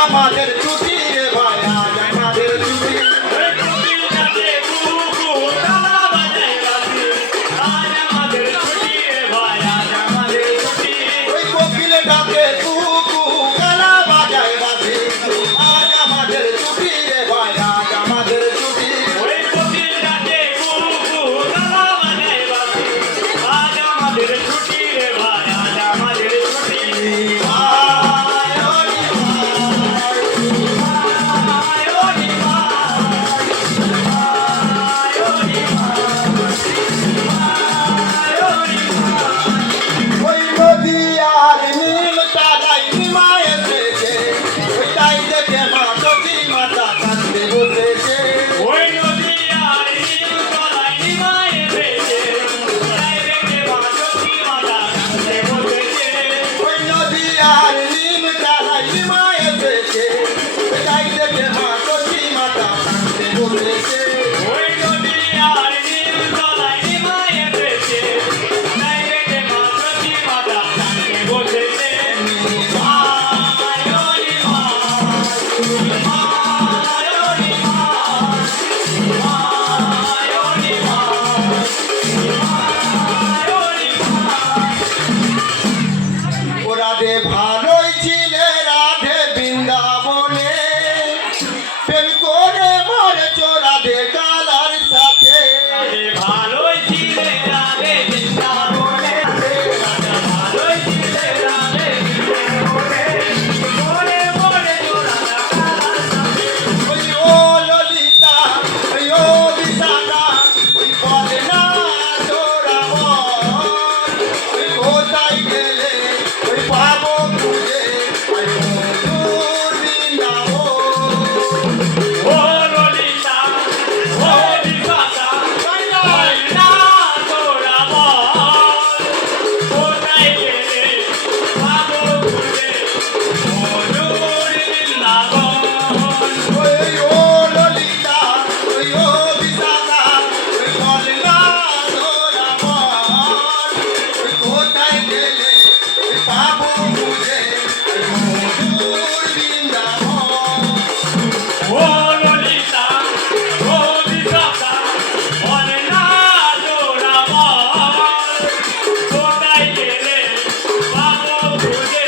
আমাদের ছুটি রে ভাই আজ আমাদের ছুটি ওই কোকিল ডাকে কুকু কালা বাজায় বাঁশি আজ আমাদের ছুটি রে ভাই আজ আমাদের ছুটি ওই কোকিল ডাকে কুকু কালা বাজায় বাঁশি আজ আমাদের ছুটি রে ভাই আজ আমাদের ছুটি ওই কোকিল ডাকে কুকু কালা বাজায় বাঁশি আজ আমাদের ছুটি রে ভাই আজ আমাদের ছুটি ওই নদী আর নীল তারাই নিমায় এসেছে ওই তাই দেখে মা সতী মাতা কাঁদতে বসেছে ওই নদী আর নীল তলায় নিমায় এসেছে তাই দেখে মা সতী মাতা কাঁদতে বসেছে ওই নদী আর নীল তারাই নিমায় এসেছে ওই তাই দেখে মা সতী মাতা কাঁদতে বসেছে ওই নদী আর নীল তলায় নিমায় এসেছে তাই দেখে মা সতী মাতা কাঁদতে বসেছে ওরা রে ভালোই ছিলে রাধে বৃন্দাবনে প্রেম করে মরেছ রাধে কালার সাথে ভালোই ছিলে রাধে বৃন্দাবনে ভালোই ছিলে রাধে বৃন্দাবনে মনে মনে তোরা কালার সাথে ওই ও ললিতা ওই ও বিশাখা ওই বলে না তোরা ওই কোথায় গেলে ওই পাবো খুঁজে ওই মধুর বৃন্দাবন ও ললিতা ও বিশাখা বল না তোরা বল কোথায় গেলে পাবো খুঁজে মধুর বৃন্দাবন ওই ও ললিতা ওই ও বিশাখা ওই বলে না তোরা ওই কোথায় গেলে ওই পাবো খুঁজে ওই মধুর বৃন্দাবন ও ললিতা ও বিশাখা বল না তোরা বল কোথায় গেলে পাবো খুঁজে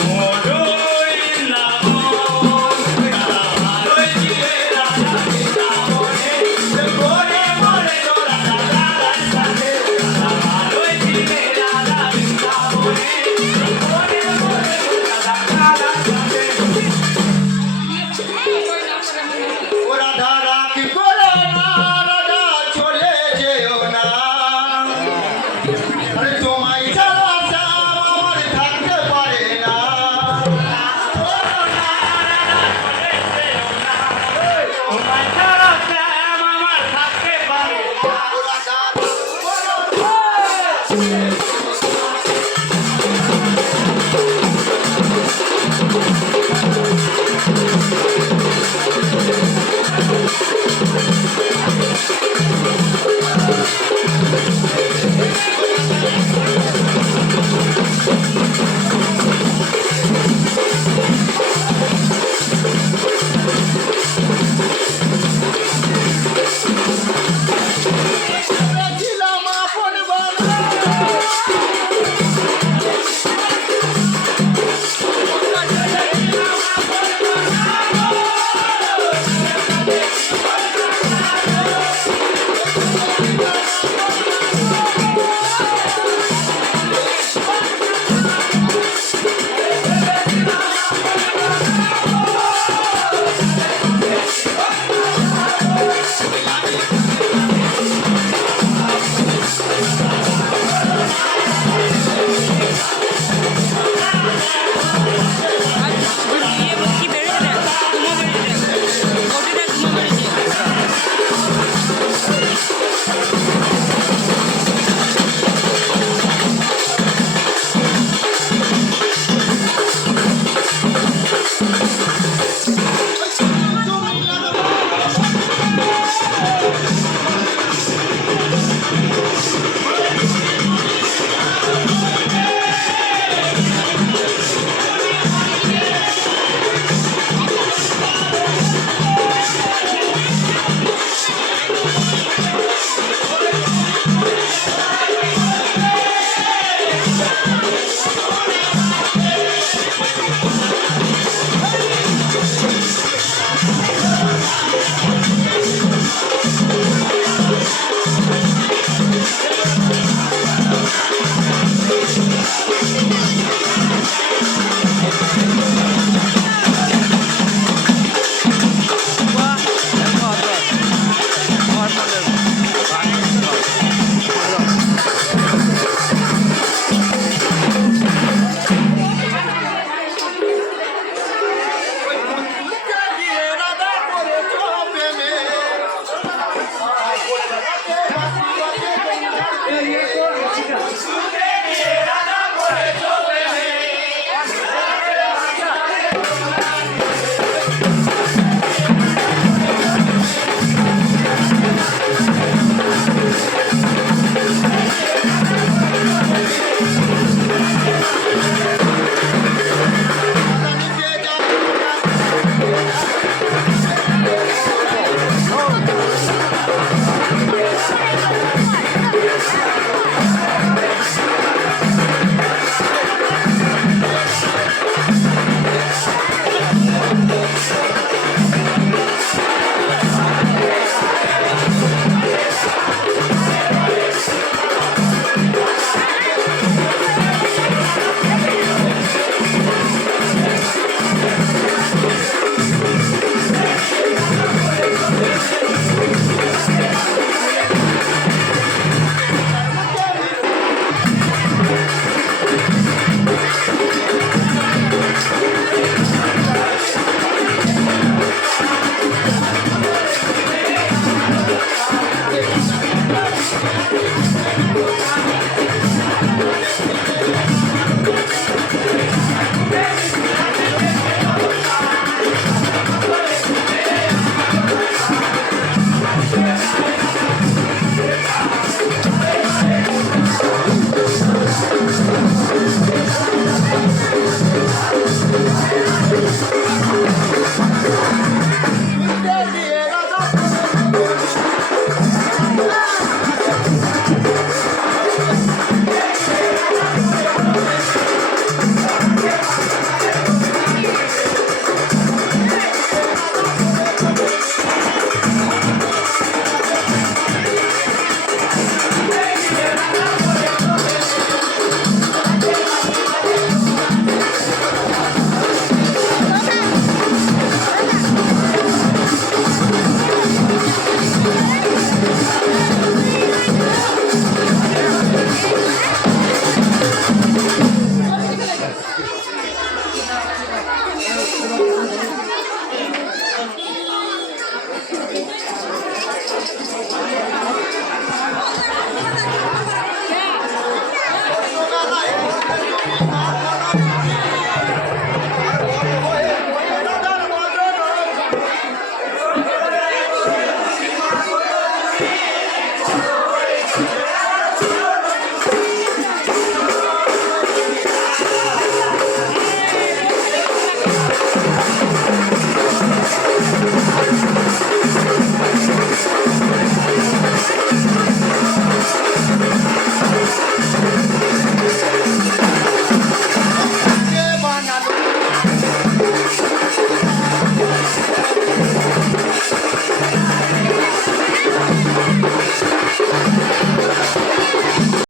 মধুর বৃন্দাবন তারা ভালোই ছিলে রাধা বৃন্দাবনে মনে মনে তোরা কালার সাথে তারা ভালোই ছিলে রাধা বৃন্দাবনে মনে মনে তোরা কালার সাথে ও রাধা রাখি করো না রাধা চলে যেও না আরে তোমায় ছাড়া শ্যাম আমার থাকতে পারে না তোমায় ছাড়া শ্যাম আমার থাকতে পারে না। ও রাধা রাখি করো না